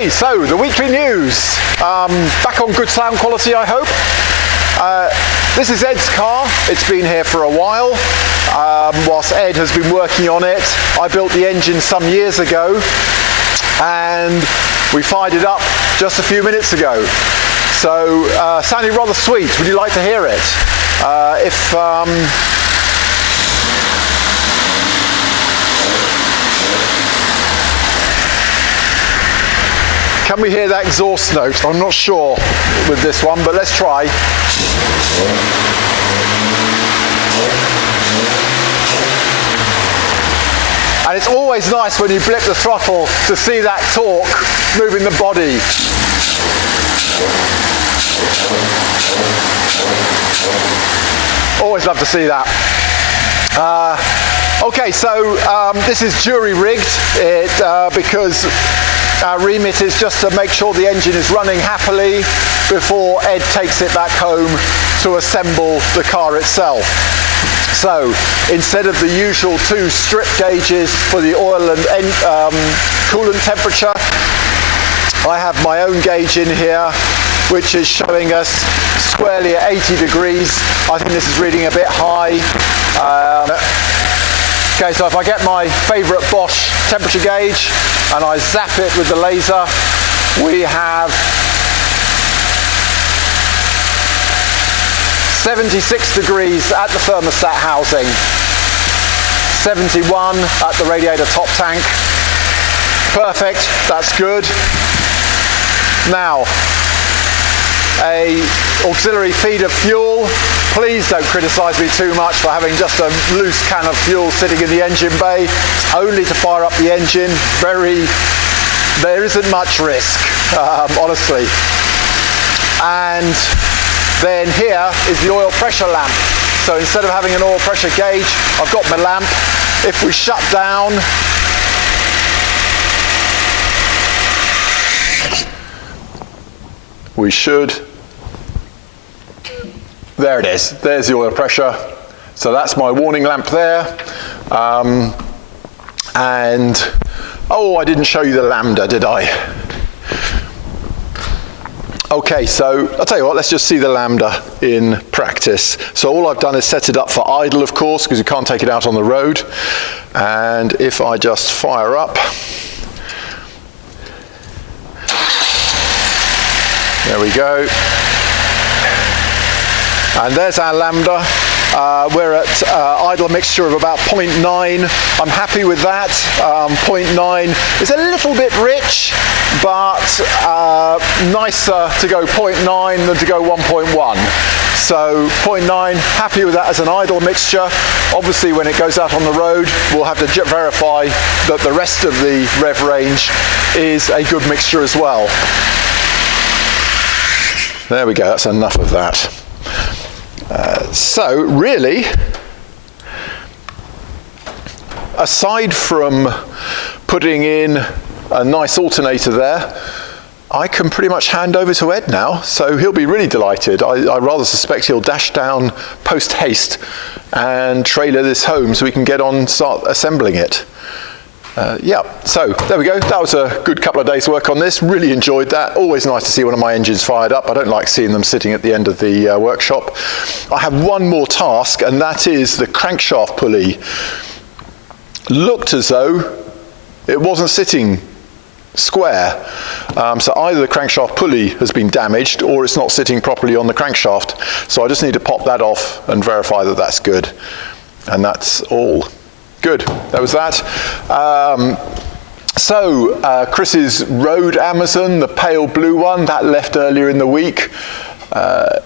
Okay, so the weekly news. Back on good sound quality, I hope. This is Ed's car. It's been here for a while. Whilst Ed has been working on it, I built the engine some years ago, and we fired it up just a few minutes ago. So, sounding rather sweet. Would you like to hear it? Can we hear that exhaust note? I'm not sure with this one, but let's try. And it's always nice when you blip the throttle to see that torque moving the body. Always love to see that. Okay, so this is jury rigged because our remit is just to make sure the engine is running happily before Ed takes it back home to assemble the car itself. So instead of the usual 2 strip gauges for the oil and coolant temperature, I have my own gauge in here, which is showing us squarely at 80 degrees. I think this is reading a bit high. Okay, so if I get my favorite Bosch temperature gauge and I zap it with the laser, we have 76 degrees at the thermostat housing, 71 at the radiator top tank. Perfect, that's good. Now, a auxiliary feed of fuel. Please don't criticise me too much for having just a loose can of fuel sitting in the engine bay. It's only to fire up the engine. There isn't much risk, honestly. And then here is the oil pressure lamp. So instead of having an oil pressure gauge, I've got my lamp. If we shut down, we should. There it is. There's the oil pressure. So that's my warning lamp there. And oh, I didn't show you the lambda, did I? Okay, so I'll tell you what, let's just see the lambda in practice. So all I've done is set it up for idle, of course, because you can't take it out on the road. And if I just fire up, there we go. And there's our lambda. We're at idle mixture of about 0.9. I'm happy with that. 0.9 is a little bit rich, but nicer to go 0.9 than to go 1.1. So 0.9, happy with that as an idle mixture. Obviously when it goes out on the road, we'll have to verify that the rest of the rev range is a good mixture as well. There we go, that's enough of that. So really, aside from putting in a nice alternator there, I can pretty much hand over to Ed now, so he'll be really delighted. I rather suspect he'll dash down post haste and trailer this home so we can get on and start assembling it. Yeah, so there we go. That was a good couple of days work on this. Really enjoyed that. Always nice to see one of my engines fired up. I don't like seeing them sitting at the end of the workshop. I have one more task, and that is the crankshaft pulley. Looked as though it wasn't sitting square. So either the crankshaft pulley has been damaged or it's not sitting properly on the crankshaft. So I just need to pop that off and verify that that's good. And that's all. Good, that was that. Chris's Road Amazon, the pale blue one, that left earlier in the week. That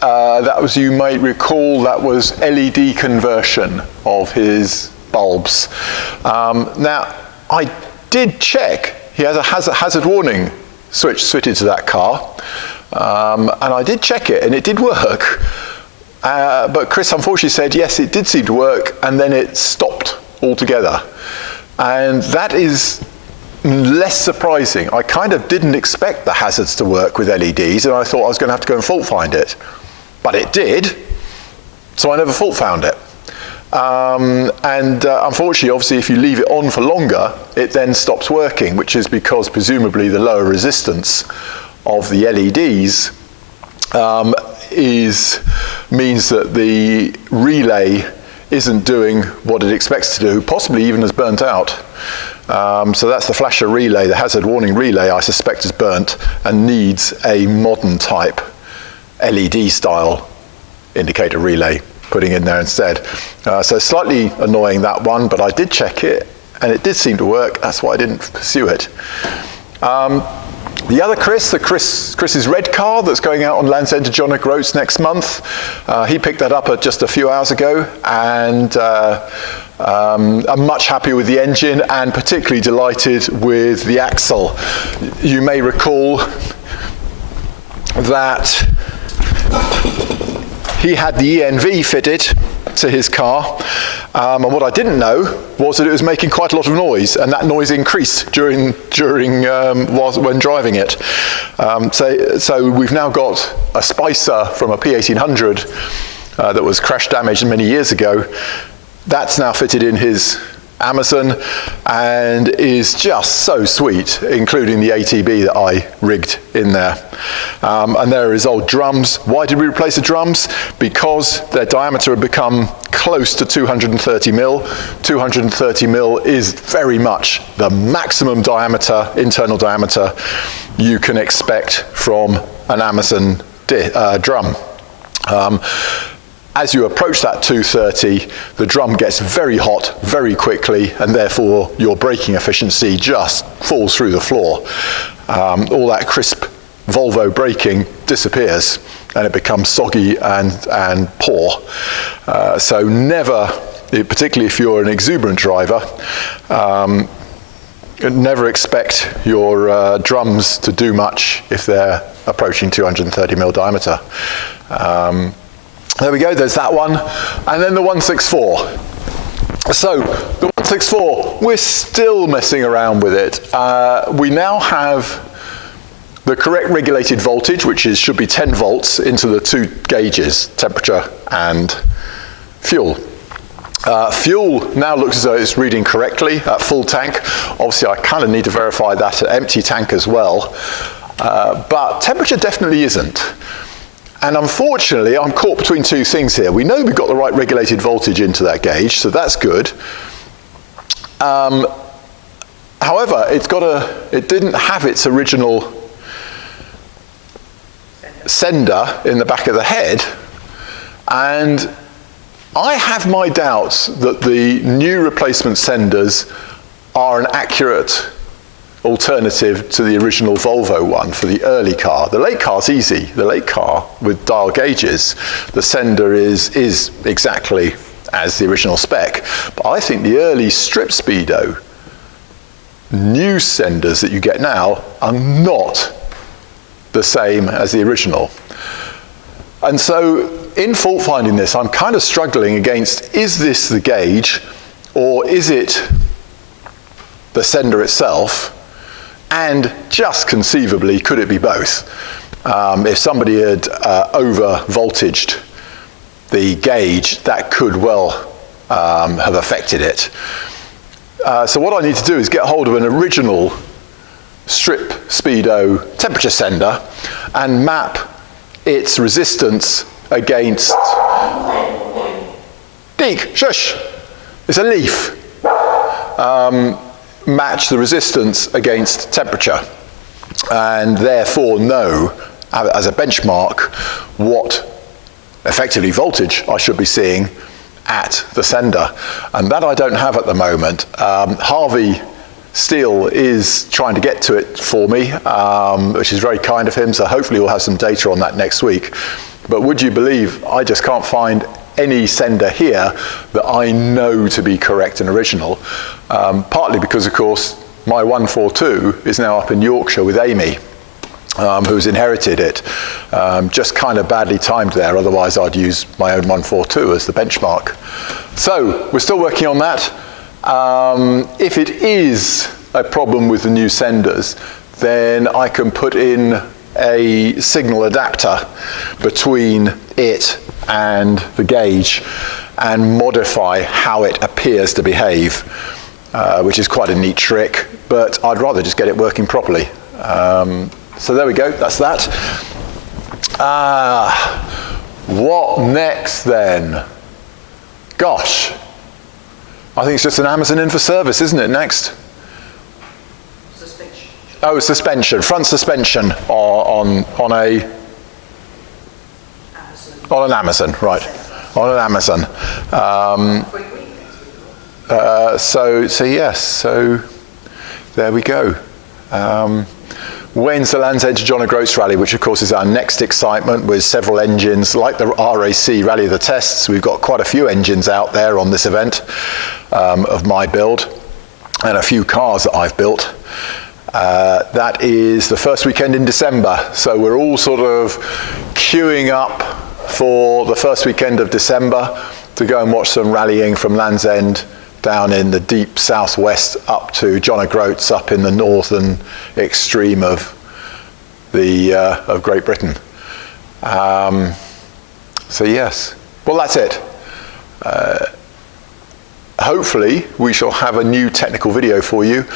was, you might recall, that was LED conversion of his bulbs. Now, I did check. He has a hazard warning switch fitted to that car. And I did check it, and it did work. But Chris unfortunately said, yes, it did seem to work, and then it stopped altogether. And that is less surprising. I kind of didn't expect the hazards to work with LEDs, and I thought I was going to have to go and fault find it. But it did, so I never fault found it. Unfortunately, obviously, if you leave it on for longer, it then stops working, which is because presumably the lower resistance of the LEDs means that the relay isn't doing what it expects to do, possibly even has burnt out. So that's the flasher relay, the hazard warning relay, I suspect is burnt and needs a modern type LED style indicator relay putting in there instead. So slightly annoying, that one, but I did check it and it did seem to work. That's why I didn't pursue it. The other Chris's red car that's going out on Land's End to John O'Groats next month, he picked that up just a few hours ago, and I'm much happier with the engine and particularly delighted with the axle. You may recall that he had the ENV fitted to his car, and what I didn't know was that it was making quite a lot of noise, and that noise increased during when driving it. So we've now got a Spicer from a P1800 that was crash damaged many years ago. That's now fitted in his Amazon and is just so sweet, including the ATB that I rigged in there. And there are his old drums. Why did we replace the drums? Because their diameter had become close to 230 mil. 230 mil is very much the maximum diameter, internal diameter, you can expect from an Amazon drum. As you approach that 230, the drum gets very hot very quickly, and therefore your braking efficiency just falls through the floor. All that crisp Volvo braking disappears, and it becomes soggy and poor. So never, particularly if you're an exuberant driver, never expect your drums to do much if they're approaching 230 mil diameter. There we go, there's that one. And then the 164. So, the 164, we're still messing around with it. We now have the correct regulated voltage, which should be 10 volts, into the two gauges, temperature and fuel. Fuel now looks as though it's reading correctly at full tank. Obviously, I kind of need to verify that at empty tank as well. But temperature definitely isn't. And unfortunately, I'm caught between two things here. We know we've got the right regulated voltage into that gauge, so that's good. However, it didn't have its original sender in the back of the head, and I have my doubts that the new replacement senders are an accurate alternative to the original Volvo one for the early car. The late car's easy. The late car with dial gauges, the sender is exactly as the original spec. But I think the early strip speedo new senders that you get now are not the same as the original. And so in fault finding this, I'm kind of struggling against, is this the gauge or is it the sender itself? And just conceivably, could it be both? If somebody had over-voltaged the gauge, that could well have affected it. So what I need to do is get hold of an original strip speedo temperature sender and map its resistance against... Deke, shush! It's a leaf. Match the resistance against temperature, and therefore know as a benchmark what effectively voltage I should be seeing at the sender, and that I don't have at the moment. Harvey Steele is trying to get to it for me, which is very kind of him, so hopefully we'll have some data on that next week. But would you believe I just can't find any sender here that I know to be correct and original, partly because, of course, my 142 is now up in Yorkshire with Amy, who's inherited it. Just kind of badly timed there, otherwise I'd use my own 142 as the benchmark. So we're still working on that. If it is a problem with the new senders, then I can put in a signal adapter between it and the gauge, and modify how it appears to behave, which is quite a neat trick, but I'd rather just get it working properly. So there we go, that's that. What next then? Gosh, I think it's just an Amazon in for service, isn't it, next? Suspension. Oh, suspension, front suspension on an Amazon, right, on an Amazon. So yes, so there we go. When's the Land's End to John O'Groats Rally, which of course is our next excitement with several engines, like the RAC Rally of the Tests. We've got quite a few engines out there on this event of my build, and a few cars that I've built. That is the first weekend in December, so we're all sort of queuing up for the first weekend of December to go and watch some rallying from Land's End down in the deep southwest up to John O'Groats up in the northern extreme of Great Britain. So yes, well that's it. Hopefully we shall have a new technical video for you.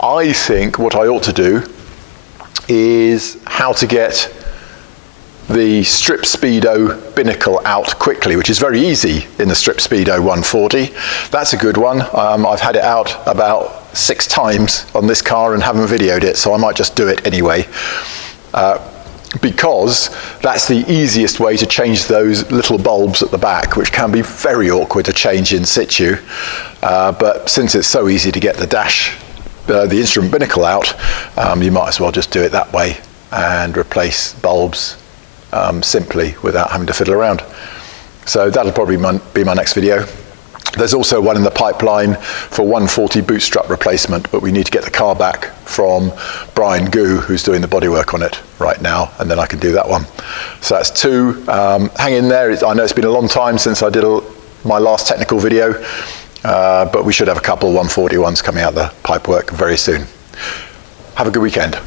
I think what I ought to do is how to get the Strip Speedo binnacle out quickly, which is very easy in the Strip Speedo 140. That's a good one. I've had it out about 6 times on this car and haven't videoed it, so I might just do it anyway. Because that's the easiest way to change those little bulbs at the back, which can be very awkward to change in situ. But since it's so easy to get the dash, the instrument binnacle out, you might as well just do it that way and replace bulbs simply without having to fiddle around. So that'll probably be my next video. There's also one in the pipeline for 140 bootstrap replacement, but we need to get the car back from Brian Goo, who's doing the bodywork on it right now, and then I can do that one. So that's 2. Hang in there. I know it's been a long time since I did my last technical video, but we should have a couple 140 ones coming out the pipework very soon. Have a good weekend.